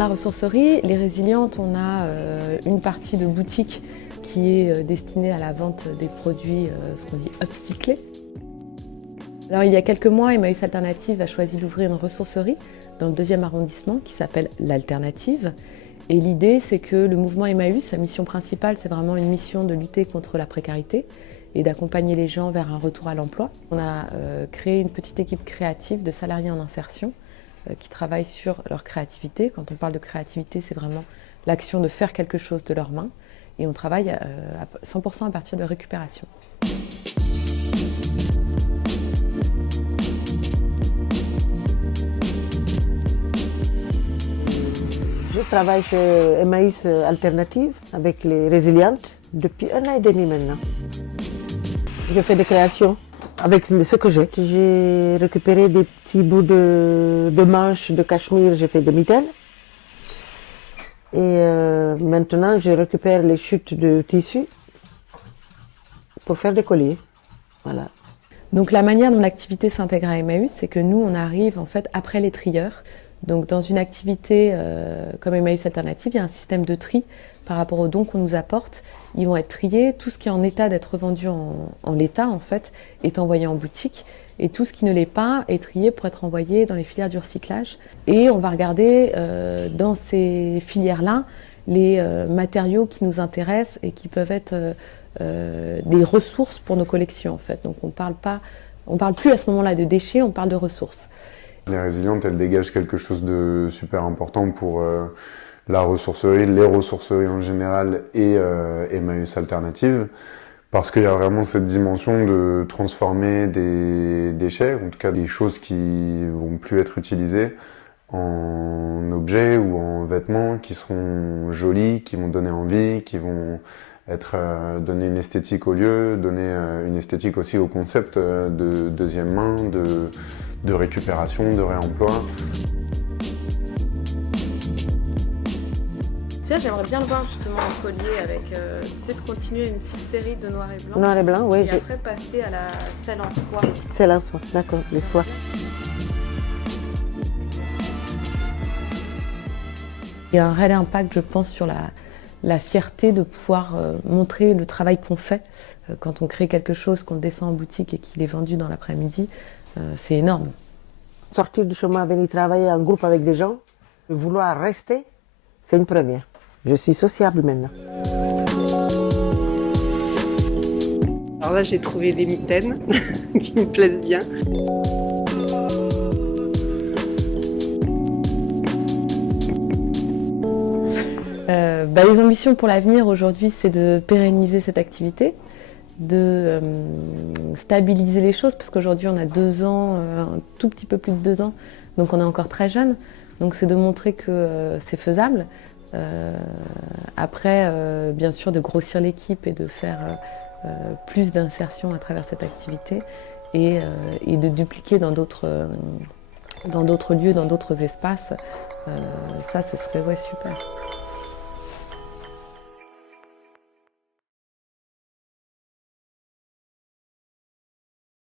la ressourcerie, les Résilientes, on a une partie de boutique qui est destinée à la vente des produits, ce qu'on dit upcyclés. Alors il y a quelques mois, Emmaüs Alternative a choisi d'ouvrir une ressourcerie dans le 2e arrondissement qui s'appelle l'Alternative. Et l'idée, c'est que le mouvement Emmaüs, sa mission principale, c'est vraiment une mission de lutter contre la précarité et d'accompagner les gens vers un retour à l'emploi. On a créé une petite équipe créative de salariés en insertion qui travaillent sur leur créativité. Quand on parle de créativité, c'est vraiment l'action de faire quelque chose de leurs mains. Et on travaille à 100% à partir de récupération. Je travaille chez Emmaüs Alternative avec les Résilientes depuis 1 an et demi maintenant. Je fais des créations avec ce que j'ai. J'ai récupéré des petits bouts de manches de cachemire, j'ai fait des mitaines. Et maintenant, je récupère les chutes de tissu pour faire des colliers. Voilà. Donc la manière dont l'activité s'intègre à Emmaüs, c'est que nous, on arrive en fait après les trieurs. Donc dans une activité comme Emmaüs Alternative, il y a un système de tri par rapport aux dons qu'on nous apporte. Ils vont être triés, tout ce qui est en état d'être vendu en l'état en fait est envoyé en boutique et tout ce qui ne l'est pas est trié pour être envoyé dans les filières du recyclage. Et on va regarder dans ces filières-là les matériaux qui nous intéressent et qui peuvent être des ressources pour nos collections en fait. Donc on parle plus à ce moment-là de déchets, on parle de ressources. Les Résilientes, elles dégagent quelque chose de super important pour la ressourcerie, les ressourceries en général et Emmaüs Alternative, parce qu'il y a vraiment cette dimension de transformer des déchets, en tout cas des choses qui vont plus être utilisées, en objets ou en vêtements qui seront jolis, qui vont donner envie, qui vont donner une esthétique au lieu, donner une esthétique aussi au concept de deuxième main, de récupération, de réemploi. Tu vois, j'aimerais bien le voir justement en collier avec, tu sais, de continuer une petite série de noir et blanc. Noir et blanc, oui. Et après passer à la selle en soie. Selle en soie, d'accord, les soies. Il y a un réel impact, je pense, sur la fierté de pouvoir montrer le travail qu'on fait. Quand on crée quelque chose, qu'on descend en boutique et qu'il est vendu dans l'après-midi, c'est énorme. Sortir du chemin, venir travailler en groupe avec des gens, vouloir rester, c'est une première. Je suis sociable maintenant. Alors là, j'ai trouvé des mitaines qui me plaisent bien. Les ambitions pour l'avenir aujourd'hui, c'est de pérenniser cette activité, de stabiliser les choses, parce qu'aujourd'hui on a 2 ans, un tout petit peu plus de 2 ans, donc on est encore très jeune. Donc c'est de montrer que c'est faisable. Après, bien sûr, de grossir l'équipe et de faire plus d'insertion à travers cette activité et de dupliquer dans d'autres lieux, dans d'autres espaces. Ça, ce serait super.